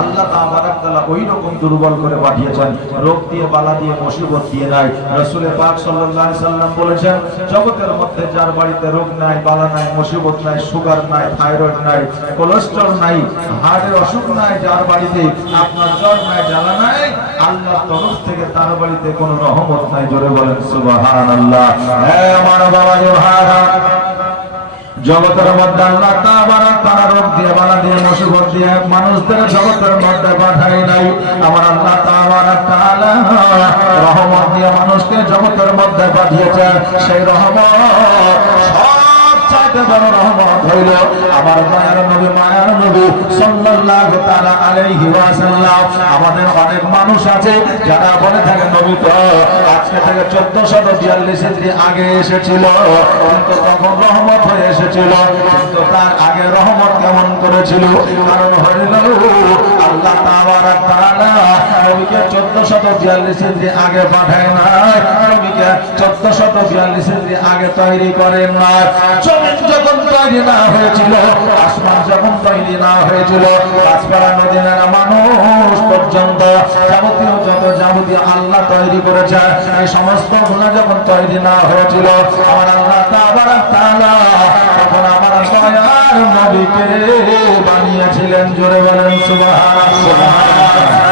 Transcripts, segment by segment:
আল্লাহ তাবারক তাআলা ওই রকম দুর্বল করে পাঠিয়েছেন, রোগ দিয়ে, বালা দিয়ে, মুসিবত দিয়ে নাই। রাসূল পাক সাল্লাল্লাহু আলাইহি সাল্লাম বলেছেন, জগতের মধ্যে যার বাড়িতে রোগ নাই, বালা নাই, মুসিবত নাই, সুগার নাই, থাইরয়েড নাই, কোলেস্টেরল নাই, হার্টের অসুখ নাই, যার বাড়িতে আপনার জ্বর নাই, জ্বালা নাই, আল্লাহর তরফ থেকে তার বাড়িতে কোনো রহমত নাই। জোরে বলেন সুবহানাল্লাহ। হে আমার বাবা ভাইরা, জগতের মধ্যে আল্লাহ তাবারক তাআলা রোগ দিয়ে, বালা দিয়ে, মুসিবত দিয়ে মানুষদের জগতের মধ্যে পাঠায় নাই। আমার আল্লাহ তাবারক তাআলা রহমত দিয়ে মানুষকে জগতের মধ্যে পাঠিয়েছে। সেই রহমত সবচাইতে বড় রহমত হইল আমার দয়ার নবী, মায়ার নবী সাল্লাল্লাহু তাআলা আলাইহি ওয়াসাল্লাম। আমাদের অনেক মানুষ আছে যারা বলে থাকে নবী তো আজকে থেকে 1442 হিজরি আগে এসেছিল, কিন্তু তখন রহমত হয়ে এসেছিল। কিন্তু তার আগে রহমত কেমন করেছিল? কারণ হইল আল্লাহ তাবারক তাআলা নবীকে 1442 হিজরি আগে পাঠায় নাই, নবীকে 1442 হিজরি আগে তৈরি করেন না। জমিন যখন তৈরি না হয়েছিল, আসমান যখন তৈরি না হয়েছিল, গাছপালা, নদী নালা, মানুষ পর্যন্ত যাবতীয় যত যাবতীয় আল্লাহ তৈরি করেছে, এই সমস্ত গুণা যখন তৈরি না হয়েছিল, আমার আল্লাহ তাবারক তাআলা তখন আমার দয়ার নবীকে বানিয়েছিলেন। জোরে বলেন সুবহানাল্লাহ।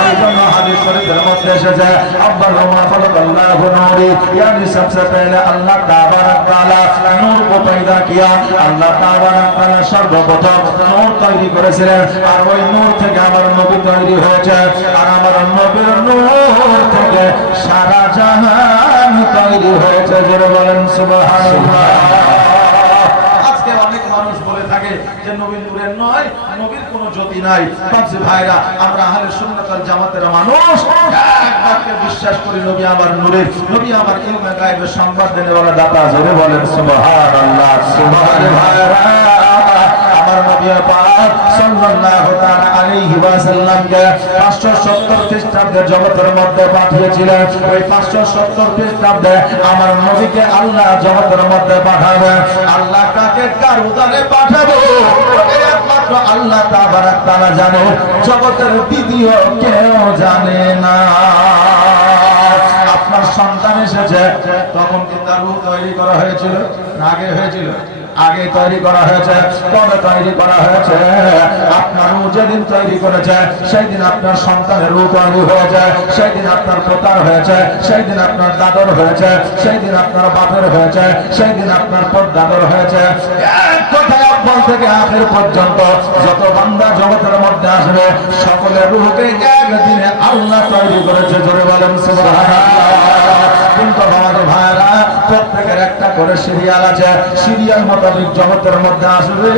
এই জন্য হাদিস শরীফের মধ্যে এসেছে, আব্বালু মা খালাকাল্লাহু নূরি, यानी सबसे पहले अल्लाह ताबारक ताला नूर को पैदा किया। আল্লাহ তাবারক তাআলা সর্বপ্রথম নূর তৈরি করেছিলেন, আর ওই নূর থেকে আমার নবী তৈরি হয়েছে, আর আমার নবীর নূর থেকে সারা জাহান তৈরি হয়েছে। জোরে বলেন সুবহানাল্লাহ। আজকে অনেক মানুষ বলে থাকে যে নবী নূরের নয়, নবীর কোনো জ্যোতি নাই। বাপজি ভাইরা, আমরা আহলে সুন্নাত ওয়াল জামাতের মানুষ এক বাক্যে বিশ্বাস করি, নবী আমার নূরের, নবী আমার ইলমে গায়বের সংবাদ দেনেওয়ালা দাতা। জোরে বলেন সুবহানাল্লাহ। সুবহানাল্লাহ ভাইরা, আমার নবী পাক সাল্লাল্লাহু তাআলা আলাইহি ওয়াসাল্লামকে 570 খ্রিস্টাব্দে জগতের মধ্যে পাঠিয়েছিলেন। ওই 570 খ্রিস্টাব্দে আমার নবীকে আল্লাহ জগতের মধ্যে পাঠাবেন। আল্লাহ কাকে কার উদারে পাঠাবো একমাত্র আল্লাহ তাবারক তাআলা জানে, জগতের দ্বিতীয় কেউ জানে না। আপনার সন্তান এসেছে, তখন কি তার রূপ তৈরি করা হয়েছিল? আগে হয়েছিল? আগে তৈরি করা হয়েছে। কবে তৈরি করা হয়েছে? আপনার রূপ যেদিন তৈরি করেছে, সেই দিন আপনার সন্তানের রূপ তৈরি হয়েছে, সেই দিন আপনার পোতার হয়েছে, সেই দিন আপনার দাদর হয়েছে, সেই দিন আপনার বাপের হয়েছে, সেই দিন আপনার পরদাদর হয়েছে। এক কথায় আব্বাল থেকে আখের পর্যন্ত যত বান্দা জগতের মধ্যে আসবে, সকলের রূপকে একদিনে আল্লাহ তৈরি করেছে। জোরে বলেন সুবহানাল্লাহ। কিন্তু আমাদের ভাইরা, প্রত্যেকের একটা করে সিরিয়াল আছে, সিরিয়াল মোতাবেক জগতের মধ্যে আসবে।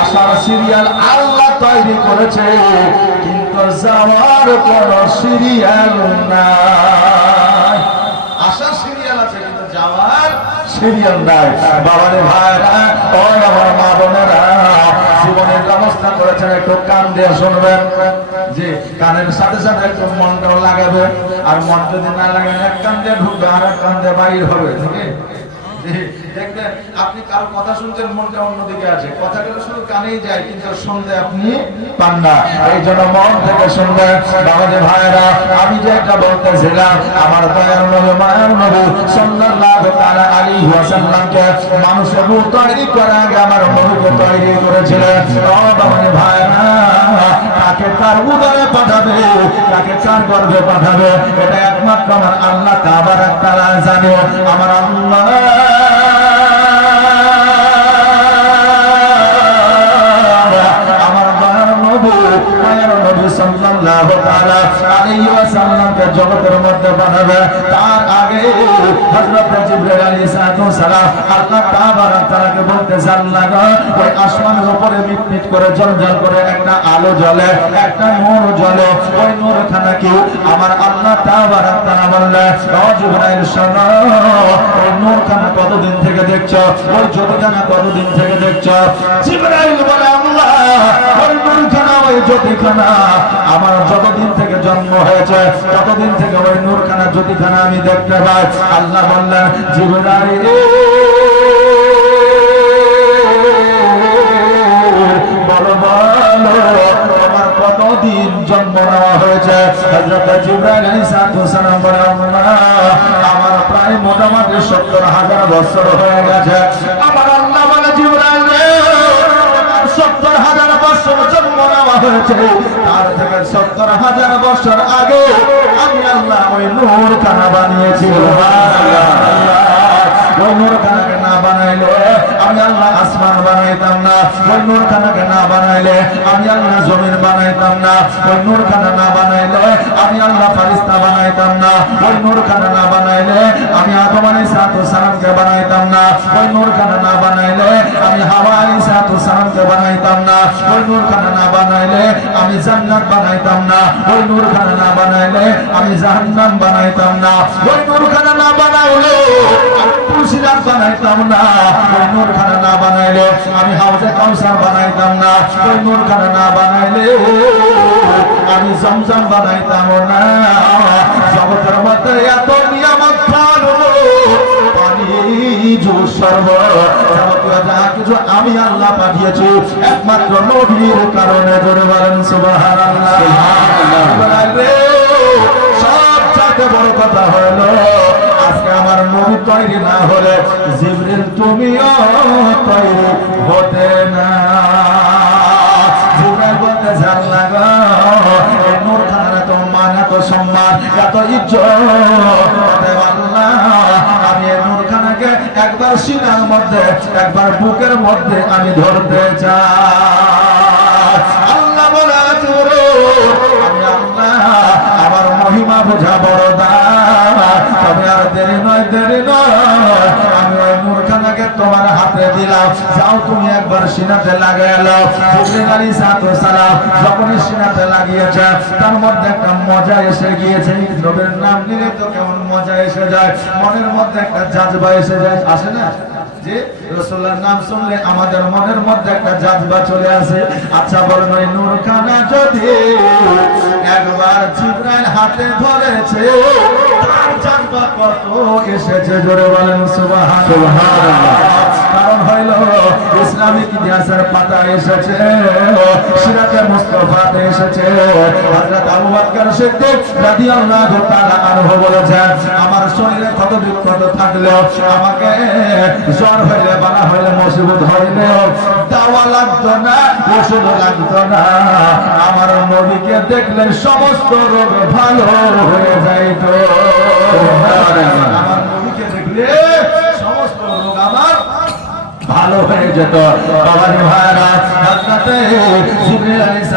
আসার সিরিয়াল আল্লাহ তৈরি করেছে, কিন্তু যাওয়ার কোন সিরিয়াল নাই। আসার সিরিয়াল আছে, কিন্তু যাওয়ার সিরিয়াল নাই। বাবারে ভাইরা, ও আমার মা বোনেরা, জীবনের ব্যবস্থা করেছেন, একটু কান দিয়ে শুনবেন। যে কানের সাথে সাথে একটু মনটাও লাগাবে, আর মন যদি না লাগে এক কান দিয়ে ঢুকবে আর এক কান দিয়ে বাইর হবে। ঠিক আছে? দেখবেন আপনি কারো কথা শুনছেন, মনটা অন্যদিকে আছে, কথাগুলো শুধু কানেই যায়, কিন্তু শুনতে আপনি পান না। এই জন্য মন থেকে শুনবেন। বাবাজি ভাইরা, আমি যে একটা বলতেছিলাম, আমার দয়ার নবী, মায়ার নবী সাল্লাল্লাহু তাআলা আলাইহি ওয়াসাল্লামকে মানুষের রূপ তৈরি করার আগে আমার নবীকে তৈরি করেছিলেন। ও বাবাজি ভাইরা, কাকে কার উদরে পাঠাবে, কাকে কার গর্ভে পাঠাবে, এটা একমাত্র আমার আল্লাহ তাবারক তাআলা জানে। আমার আল্লাহ সাল্লাল্লাহু তাআলা আলাইহি ওয়াসাল্লামকে জগতের মধ্যে পাঠাবে, তার আগে হযরত জিবরাইল আলাইহিস সালাম আল্লাহ তাবারক তাআলাকে বলতেছে, আল্লাহ গো, ওই আসমানের উপরে মিটমিট করে জ্বলজ্বল করে একটা আলো জ্বলে, একটা নূর জ্বলে, ওই নূরখানা কি? আমার আল্লাহ তাবারক তাআলা বললেন, ও জিবরাইল শোনো, ওই নূরখানা কতদিন থেকে দেখছো? ওই জ্যোতিখানা কতদিন থেকে দেখছো? জিবরাইল বলে, আল্লাহ, ওই নূরখানা, ওই জ্যোতিখানা আমার যতদিন থেকে জন্ম হয়েছে ততদিন থেকে ওই নূরখানা, জ্যোতিখানা আমি দেখতে পাই। আল্লাহ বললেন, জিবরাইল বলো বলো, তোমার কত দিন জন্ম নেওয়া হয়েছে। হযরত জিবরাইল আলাইহিস সালাম বলে আমার প্রায় মোটামুটি 70,000 বছর হয়ে গেছে। আমার আল্লাহ বলে জিবরাইল 70,000 বছর জন্ম নেওয়া হয়েছে, তার থেকে 70,000 বছর আগে আমি আল্লাহ ওই নূর খানা বানিয়েছি। ওই নূর খানাকে না বানাইলে আমি আল্লাহ আসমান বানাইতাম না। ওই নূর খানাকে না বানাইলে আমি আল্লাহ জমিন বানাইতাম না। ওই নূর খানা না বানাইলে আমি আল্লাহ ফারিস্তা বানাইতাম না। ওই নূর খানা না বানাইলে আমি আদম আলাইহিস সালামকে বানাইতাম না। ওই নূর খানা না বানাইলে আমি হাওয়া আলাইহিস সালামকে বানাইতাম না। ওই নূর খানা না বানাইলে আমি জান্নাত বানাইতাম না। ওই নূর খানা না বানাইলে আমি জাহান্নাম বানাইতাম না। ওই নূর খানা না বানাইলে তুলসিরাত বানাইতাম না। ওই নূর খানা না বানাইলে আমি হাউজে কাউসার বানাইতাম না। ওই নূর খানা না বানাইলে আমি জমজম বানাইতাম না। জগতের মধ্যে এত নিয়ামত পানি জুস শরবত যাবতীয় যা কিছু আমি আল্লাহ পাঠিয়েছি একমাত্র নবীর কারণে। জোরে বলেন সুবহানাল্লাহ। সবচেয়ে বড় কথা হলো আজকে আমার নবী তৈরি না হলে জিবরিল তুমিও তৈরি হতে না। জিবরাইল বলতে জান লাগা এই নূর খানার এত মান, এত সম্মান, এত ইজ্জত আল্লাহ আমি এই নূর খানাকে একবার সিনার মধ্যে একবার বুকের মধ্যে আমি ধরতে চাই। আল্লাহ বলে আমি আল্লাহ আমার মহিমা বোঝা বড় তবে আর দেরি নয়, দেরি নয়, আমি ওই নূর খানাকে তোমার হাতে দিলাম, যাও তুমি একবার সিনাতে লাগিয়ে নাও। জিবরাইল আলাইহিস সালাম যখনই সিনাতে লাগিয়েছে তার মধ্যে একটা মজা এসে গিয়েছে। নবীর নাম নিলে তো কেমন মজা এসে যায়, মনের মধ্যে একটা জাজবা এসে যায়, আসে না? যে রাসূলুল্লাহর নাম শুনলে আমাদের মনের মধ্যে একটা জাজবা চলে আসে। আচ্ছা বলেন ওই নূর খানা যদি একবার জিবরাইল হাতে ধরেছে তার জাজবা কত এসেছে? জোরে বলেন সুবহানাল্লাহ। কারণ হইল ইসলামিক ইতিহাসের পাতা এসেছে, সিরাতে মুস্তাফাতে এসেছে। হযরত আবু বকর সিদ্দিক রাদিয়াল্লাহু তাআলা আনহু বলেছেন আমার শরীরে কত বিপদ থাকলেও আমাকে জ্বর হইলে বালা হইলে মুসিবত হইলে দাওয়া লাগতো না, ওষুধ লাগতো না, আমার নবীকে দেখলে সমস্ত রোগ ভালো হয়ে যাইতো। আমার নবীকে দেখলে সমস্ত রোগ আমার ভালো হয়ে যেত। বাবাজি ভাইরা হযরত জিবরাইল আলাইহিস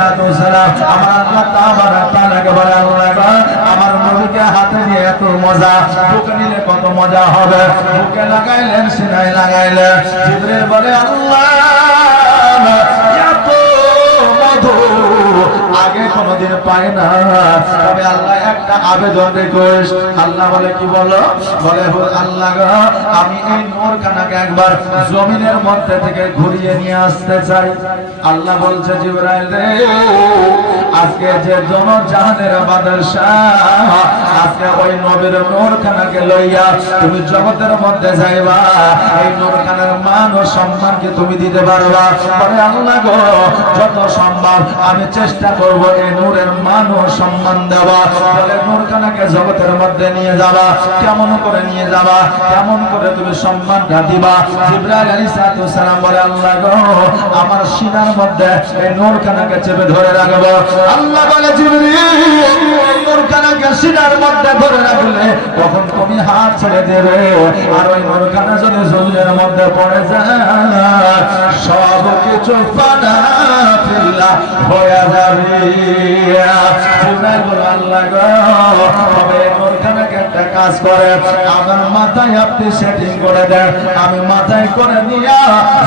সালাম আমার আল্লাহ তাআলাকে বলে আল্লাহ আমার নবীকে হাতে নিয়ে এত মজা, বুকে নিলে কত মজা হবে। বুকে লাগাইলেন, সিনায় লাগাইলেন। জিবরাইল বলে আল্লাহ এত মধু আগে কোনদিন পায় না। তবে আল্লাহ একটা আবেদন রিকোয়েস্ট। আল্লাহ বলে কি বলো? বলে আল্লাহ আমি এই নূর খানাকে একবার জমিনের মধ্যে থেকে ঘুরিয়ে নিয়ে আসতে চাই। আল্লাহ বলছে জিবরাইল রে আজকে যে জাহানের বাদশাহ আজকে ওই নবীর নূর খানাকে লইয়া তুমি জগতের মধ্যে যাইবা, এই নূর খানার মান ও সম্মান কি তুমি দিতে পারবা? বলে আল্লাহ গো যত সম্ভব আমি চেষ্টা করব এই নূরের মান ও সম্মান দেওয়া। বলে নূর খানাকে জগতের মধ্যে নিয়ে যাবা, কেমন করে নিয়ে যাবা, কেমন করে তুমি সম্মানটা দিবা? জিবরাইল আলাইহিস সালাম বলে আল্লাহ গো আমার সিনার মধ্যে এই নূর খানাকে চেপে ধরে রাখবো। আল্লাহ বলে জিবরিল এই নূর খানাকে সিনার মধ্যে ধরে রাখলে তখন তুমি হাত ছেড়ে দেবে, আর ওই নূর খানা যদি জমিনের মধ্যে পড়ে যায় সব কিছু ফানা ফিল্লা হয়ে যাবে। জিবরাইল বলে আল্লাহ গো তবে নূর খানাকে একটা কাজ করে আমার মাথায় আপনি সেটিং করে দেন, আমি মাথায় করে নিয়ে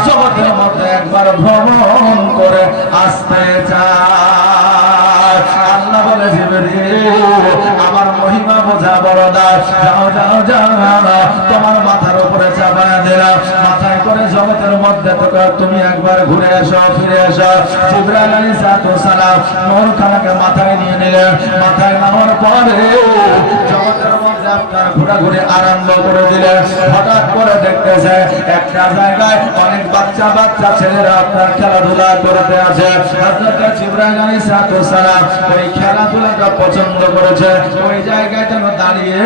জগতের মধ্যে একবার ভ্রমণ করে আসতে চাই। আল্লাহ বলে জিবরিল আমার মহিমা বোঝা বড় দাস, যাও যাও যাও তোমার মাথার উপরে চাপায়া দিলাম, মাথায় করে জগতের মধ্যে তুমি একবার ঘুরে এসো, ফিরে এসো। জিবরাইল আলাইহিস সালাম নূর খানাকে মাথায় নিয়ে নিলেন। মাথায় নেওয়ার পরে জগতের মধ্যে আপনার ঘোরাঘুরি আরম্ভ করে দিলেন। হঠাৎ করে দেখতেছে একটা জায়গায় অনেক বাচ্চা বাচ্চা ছেলেরা আপনার খেলাধুলা করতে আছে। হযরত জিবরাইল আলাইহিস সালাম ওই খেলাধুলাটা পছন্দ করেছে, ওই জায়গায় যেন দাঁড়িয়ে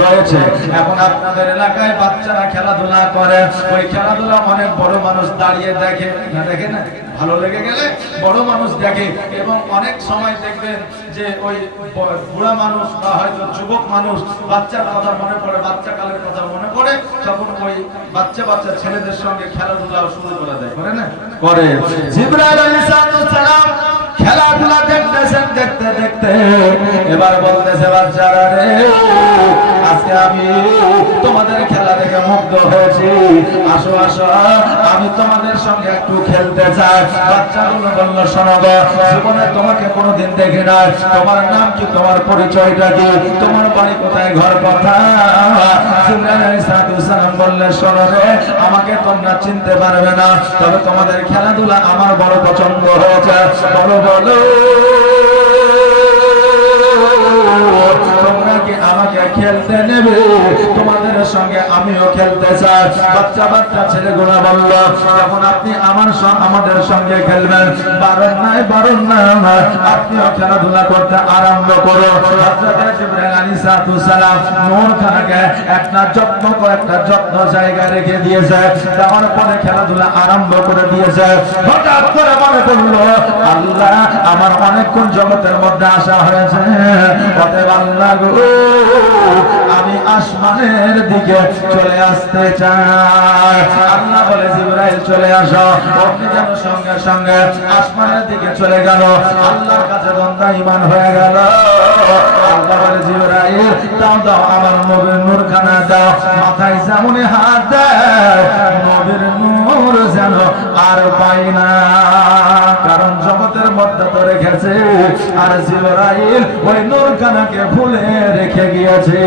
রয়েছে। এখন আপনাদের এলাকায় বাচ্চারা খেলাধুলা করে, ওই খেলাধুলা অনেক বড় মানুষ দাঁড়িয়ে দেখে না, দেখে না, ভালো লেগে গেলে বড় মানুষ দেখে। এবং অনেক সময় দেখবেন যে ওই বুড়া মানুষ বা হয়তো যুবক মানুষ বাচ্চার কথা মনে পড়ে, বাচ্চা কালের কথা মনে পড়ে, তখন ওই বাচ্চা বাচ্চা ছেলেদের সঙ্গে খেলাধুলা শুরু করে দেয়, করে না? করে। জিবরাইল আলাইহিস সালাম খেলাধুলা দেখতেছেন, দেখতে দেখতে এবার বলতেছে, বাচ্চারা রে, আজকে আমি তোমাদের খেলা দেখে মুগ্ধ হয়েছি, আসো আসো আমি তোমাদের সঙ্গে একটু খেলতে চাই। বাচ্চাগুলো বলল, শোনো গো, জীবনে তোমাকে কোনোদিন দেখি নাই, তোমার নাম কি, তোমার পরিচয়টা কি, তোমার বাড়ি কোথায়, ঘর কোথায়? জিবরাইল আলাইহিস সালাম বললেন, শোনো রে, আমাকে তোমরা চিনতে পারবে না, তবে তোমাদের খেলাধুলা আমার বড় পছন্দ হয়েছে। বলো বলো, তোমরা কি আমাকে খেলতে নেবে? তোমাদের সঙ্গে আমিও খেলতে চাই। বাচ্চা বাচ্চা ছেলেগুলো বলল, যখন আপনি আমাদের সঙ্গে খেলবেন, বারণ নাই, বারণ নাই, আপনিও খেলাধুলা করতে আরম্ভ করো। হযরত জিবরাইল আলাইহিস সালাম নূরখানাকে একটা যত্ন জায়গায় রেখে দিয়েছে, যাওয়ার পরে খেলাধুলা আরম্ভ করে দিয়েছে। হঠাৎ করে মনে পড়লো, আল্লাহ, আমার অনেকক্ষণ জগতের মধ্যে আসা হয়েছে, অতএব আল্লাহ গো, আমি আসমানের দিকে চলে আসতে চাই। আল্লাহ বলে, জিবরাইল চলে আসো। আপনি যেন সঙ্গে সঙ্গে আসমানের দিকে চলে গেল। আল্লাহর কাছে বান্দা ঈমান হয়ে গেল। আল্লাহ বলে, জিবরাইল দাও দাও, আমার নবীর নূরখানা দাও। মাথায় যেমন হাত দেয়, নবীর নূর যেন আর পাই না, কারণ জগতের মধ্যে তো রেখেছে, আর জিবরাইল ওই নূরখানাকে ভুলে রেখে গিয়েছে।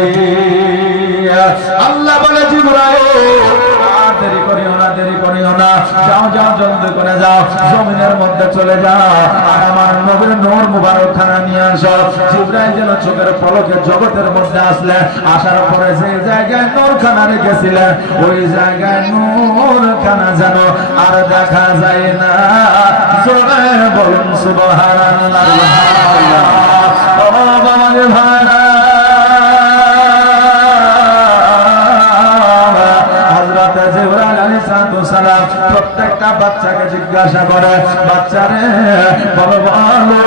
আল্লাহ বলে, জিবরাইল দেরি করিও না, দেরি করিও না, যাও যাও, জলদি করে যাও, জমিনের মধ্যে চলে যাও, আর আমার নবীর নূর মুবারক খানা নিয়ে আসো। জিবরাইল যেন চোখের পলকে জগতের মধ্যে আসলে, আসার পরে যে জায়গায় নূর খানা রেখেছিলেন, ওই জায়গায় নূর খানা যেন আর দেখা যায় না। জোরে বলুন সুবহানাল্লাহ। ও বাবা রে ভাইরা, প্রত্যেকটা বাচ্চাকে জিজ্ঞাসা করে, বাচ্চারে বলো বলো,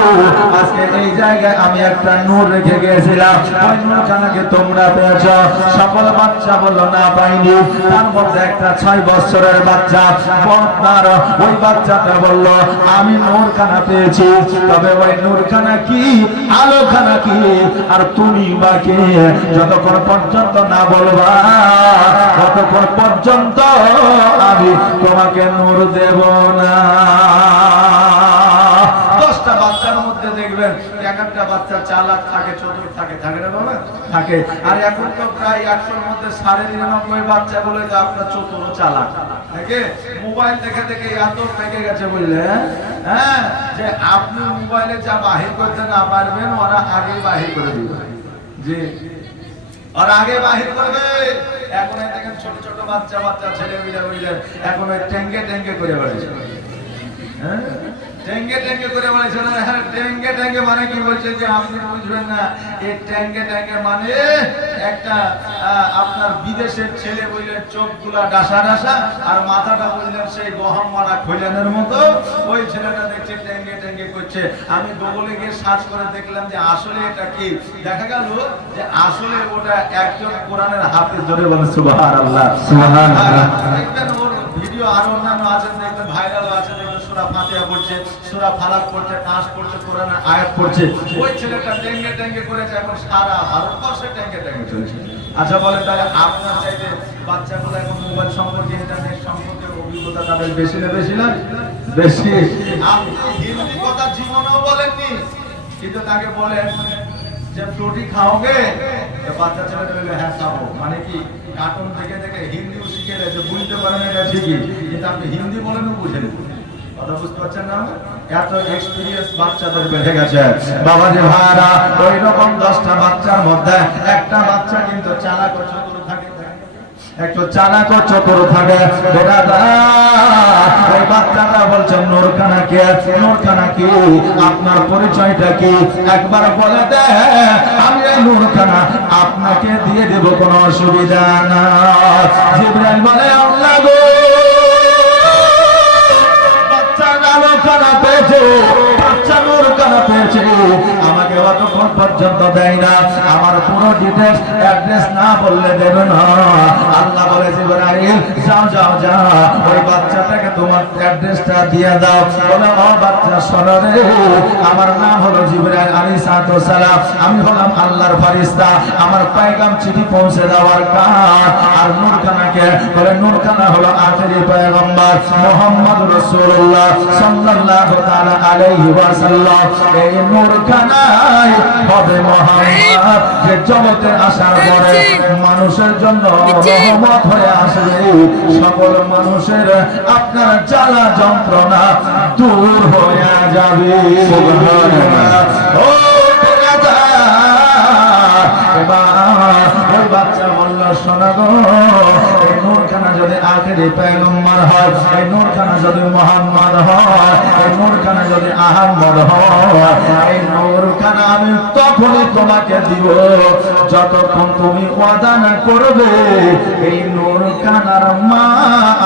আজকে এই জায়গায় আমি একটা নূর রেখে গিয়েছিলাম, ওই নূরখানাকে তোমরা পেয়েছ? সকল বাচ্চা বললো, না পাইনি। তার মধ্যে একটা 6 বছরের বাচ্চা, বড় ওই বাচ্চাটা বলল, আমি নূরখানা পেয়েছি, তবে ওই নূরখানা কি, আলোখানা কি, আর তুমি বা কে? যতক্ষণ পর্যন্ত না বলবা, ততক্ষণ পর্যন্ত আমি তোমাকে নূর দেব না। 10টা বাচ্চার মধ্যে দেখবেন একটা বাচ্চা চালাক থাকে, চতুর থাকে, থাকে না বাবা? থাকে। আর এখন তো প্রায় 100-র মধ্যে 99.5 বাচ্চা বলে যে আপনার চতুর ও চালাক থাকে। মোবাইল দেখে দেখে এত পেকে গেছে বললে, হ্যাঁ, যে আপনি মোবাইলে যা বাহির করতে না পারবেন, ওরা আগে বাহির করে দিবে। জি, আর আগে বাহির করবে। এখন দেখেন ছোট ছোট বাচ্চা বাচ্চা ছেলে মিলে এখন ওই ট্যাঙ্গে করে বেড়াচ্ছে। হ্যাঁ, ট্যাঙ্গে করে বেড়াচ্ছে না? হ্যাঁ, ট্যাঙ্গে মানে কি বলছে যে আপনি বুঝবেন না, এই ট্যাঙ্গে মানে একটা আপনার বিদেশের ছেলে বললেন চোখগুলা ডাসা ডাসা, আর মাথাটা বললেন সেই গহম মারা খৈলানের মতো। ওই ছেলেটা দেখছে ট্যাঙ্গে করছে। আমি গুগলে গিয়ে সার্চ করে দেখলাম যে আসলে এটা কি, দেখা গেল যে আসলে ওটা একজন কোরআনের হাফেজ। ধরে বলেন সুবহানাল্লাহ, সুবহানাল্লাহ। দেখবেন ওর ভিডিও আরো অন্যান্য আছে, দেখবেন ভাইরাল আছে, দেখবেন সূরা ফাতিহা পড়ছে, সূরা ফালাক পড়ছে, নাস পড়ছে, কোরআনের আয়াত পড়ছে। ওই ছেলেটা ট্যাঙ্গে করেছে, এখন সারা ভারতবর্ষে ট্যাঙ্গে চলছে। আচ্ছা বলেন, তাহলে আপনার চাইতে বাচ্চাগুলো এখন মোবাইল সম্পর্কে, ইন্টারনেট সম্পর্কে অভিজ্ঞতা তাদের বেশি না বেশি না বেশি? আপনি হিন্দি কথা জীবনেও বলেননি, কিন্তু তাকে বলেন যে রুটি খাওগে, বাচ্চা ছেলে বলবে হ্যাঁ খাবো। মানে কি, কার্টুন দেখে দেখে হিন্দিও শিখে গেছে, বুঝতে পারেন এটা ঠিকই, কিন্তু আপনি হিন্দি বলেনও বুঝেন। কথা বুঝতে পারছেন না? এত এক্সপেরিয়েন্স বাচ্চাদের বেড়ে গেছে বাবাজি ভাইরা। ওই রকম 10টা বাচ্চার মধ্যে একটা বাচ্চা কিন্তু চালাক ও চতুর থাকে, একটু চালাক ও চতুর থাকে। ওই বাচ্চাটা বলছে নূরখানা কে? নূরখানা কি? আপনার পরিচয়টা কি? একবার বলে দে, আমি এই নূরখানা আপনাকে দিয়ে দেব, কোনো অসুবিধা না। জিবরাইল বলে আল্লাহ গো, আমাকে অতক্ষণ পর্যন্ত দেয় না, আমার পুরো ডিটেইলস অ্যাড্রেস না বললে দেবে না। আল্লাহ বলে জিবরাইল যাও যাও যাও, ওই বাচ্চাটাকে তোমার অ্যাড্রেসটা দিয়ে দাও। বলে ও বাচ্চা শোনো রে, আমার নাম হলো জিবরাইল আলাইহিস সালাম, আমি হলাম আল্লাহর ফেরেশতা, আমার পয়গাম চিঠি পৌঁছে দেওয়ার কাজ। আর নূরখানাকে বলে নূরখানা হলো আখেরি পয়গম্বর মুহাম্মদ রাসূলুল্লাহ সাল্লাল্লাহু তাআলা আলাইহি ওয়াসাল্লাম। এই নূরখানায় হবে মুহাম্মদ, যে জগতে আসার পরে মানুষের জন্য রহমত হয়ে আসবে, সকল মানুষের আপনার জ্বালা যন্ত্রণা দূর হয়ে যাবে। সুবহানাল্লাহ। ও ওই বাচ্চা বলল শোনা গো, এই নূরখানা যদি আখেরি পয়গম্বর হয়, এই নূরখানা যদি মুহাম্মদ হয়, এই নূরখানা যদি আহমদ হয়, এই নূরখানা আমি তখনই তোমাকে দিব যতক্ষণ তুমি ওয়াদা না করবে এই নূরখানার মা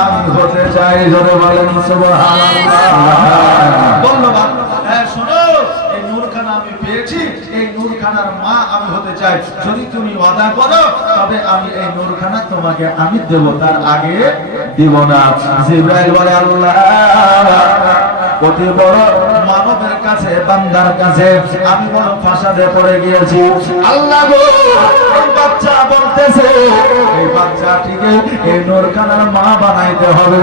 আমি হতে চাই। জোরে বলেন সুবহানাল্লাহ। ধন্যবাদ। শোনো, এই নূরখানা আমি পেয়েছি, এই নূরখানার মা আমি হতে চাই। যদি তুমি ওয়াদা করো তবে আমি এই নূরখানা তোমাকে আমি দেব, তার আগে দিব না। জিবরাইল বলে আল্লাহ, অতি বড় মানবের কাছে, বান্দার কাছে আমি বড় ফাসাদে পড়ে গিয়েছি। আল্লাহ গো, এই বাচ্চা বলতেছে এই বাচ্চাটিকে এই নূরখানার মা বানাইতে হবে,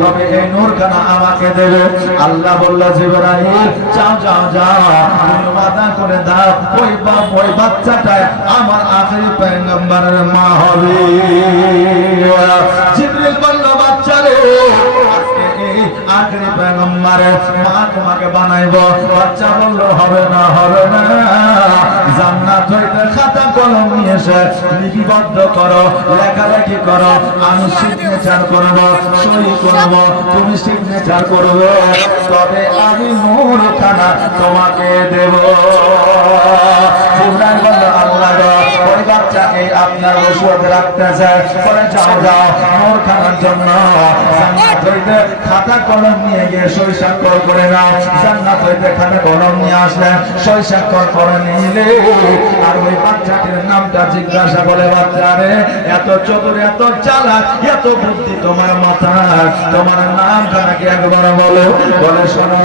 তবে এই নূরখানা আমাকে দেবে। আল্লাহ বলল জিবরাইল যাও যাও যাও, তুমি ওয়াদা করে দাও ওই বাচ্চাটা আমার আখেরি পয়গম্বরের মা হবে। জিবরাইল বলল বাচ্চারে, আজকে এই আখেরি পয়গম্বরের মা তোমাকে বানাইবো। বাচ্চা বলল হবে না, হবে না, জান্নাত হইতে খাতা কলম নিয়ে এসে লিপিবদ্ধ করো, লেখালেখি করো, আমি সিগনেচার করবো, সই করবো, তুমি সিগনেচার করবে, তবে আমি নূরখানা তোমাকে দেব। জিবরাইল বলল আল্লাহ গো, ওই বাচ্চা এই আপনার ওষুধ রাখতেছে, পরে যাও যাও নূরখানার জন্য জান্নাত হইতে খাতা কলম নিয়ে গিয়ে সই স্বাক্ষর করে নাও। জান্নাত হইতে খাতা কলম নিয়ে আসলে সই স্বাক্ষর করে নিলে আর ওই বাচ্চাটির নামটা জিজ্ঞাসা বলে বাচ্চারে এত চতুর, এত চালাক, এত বুদ্ধি তোমার মাথায়, তোমার নামটা নাকি একবার বলো। বলে শোনো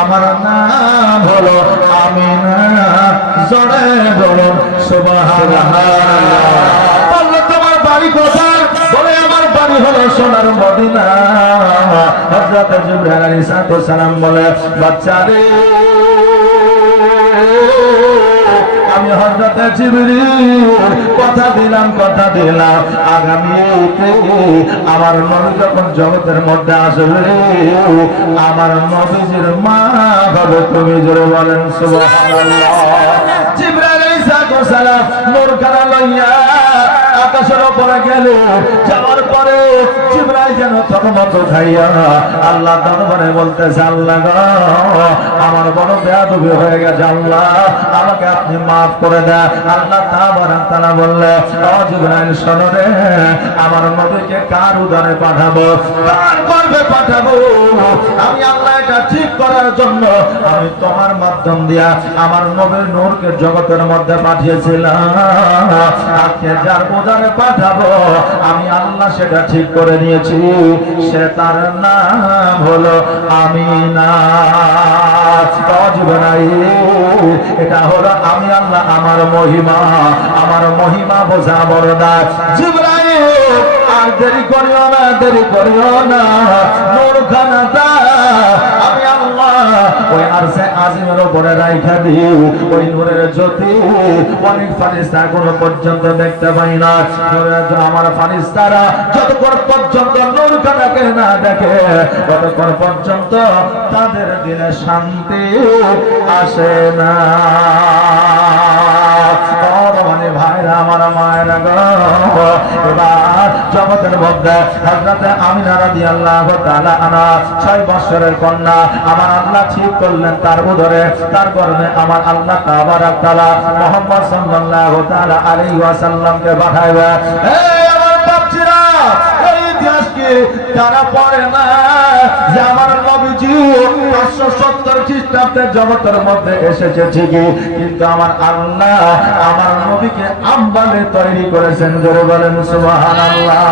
আমার নাম হলো আমিনা। জোরে বলুন সুবহানাল্লাহ। বললো তোমার বাড়ি কোথায়? বলে আমার বাড়ি হলো সোনার মদিনা। হযরত জিবরাইল আলাইহিস সালাম বলে বাচ্চারে আমি হযরত জিবরিল কথা দিলাম আগামীতে আমার নবী যখন জগতের মধ্যে আসবে আমার নবীজির মা হবে তুমি। জোরে বলেন সুবহানাল্লাহ। জিবরাইল আলাইহিস সালাম নূরখানা লইয়া আকাশের উপরে গেল। যাওয়ার পরে জিবরাইল যেন থতমত খাইয়া আল্লাহ দরবারে বলতেছে আল্লাহ গো, আমার বড় বেয়াদবি হয়ে গেছে, আল্লাহ আমাকে আপনি মাফ করে দেন। আল্লাহ তাআলা বললেন ও জিবরাইল শোনো রে, আমার নবীকে কার উদারে পাঠাবো, কার গর্ভে পাঠাবো? আমি আল্লাহ এটা ঠিক করার জন্য আমি তোমার মাধ্যম দিয়া আমার নবীর নূরকে জগতের মধ্যে পাঠিয়েছিলাম। আজকে যার উদারে পাঠাবো আমি আল্লাহ সেটা ঠিক করে নিয়েছি, সে তার নাম হলো আমিনা। এটা হলো আমি আল্লাহ আমার মহিমা বোঝা বড় না। জিবরাইল আর দেরি করিও না, নূরখানাটা আমি আল্লাহ ওই আরশে আজিমের উপরে রাইখা দিই ওই নূরের জ্যোতি অনেক ফারিস্তা এখনো পর্যন্ত দেখতে পাই না। আমার ফারিস্তারা যতক্ষণ পর্যন্ত নূর খানাকে না দেখে ততক্ষণ পর্যন্ত তাদের দিনে শান্তি আসে না। ভাইরা আমার মায়েরা গো, এবার জগতের মধ্যে হযরতে আমিনা রাদিয়াল্লাহু তাআলা আনহা 6 বছরের কন্যা আমার আল্লাহ ঠিক করলেন তার উদরে, তার গর্ভে আমার আল্লাহ তাবারাক তাআলা মুহাম্মদ সাল্লাল্লাহু তাআলা আলাইহি ওয়াসাল্লামকে পাঠাইবে। এই আমার বাপজিরা, এই ইতিহাস কি তারা পড়ে না যে আমার নবীজি 570 খ্রিস্টাব্দে জগতের মধ্যে এসেছে ঠিকই, কিন্তু আমার আল্লাহ আমার নবীকে আম্বালে তৈরি করেছেন। জোরে বলেন সুবহানাল্লাহ।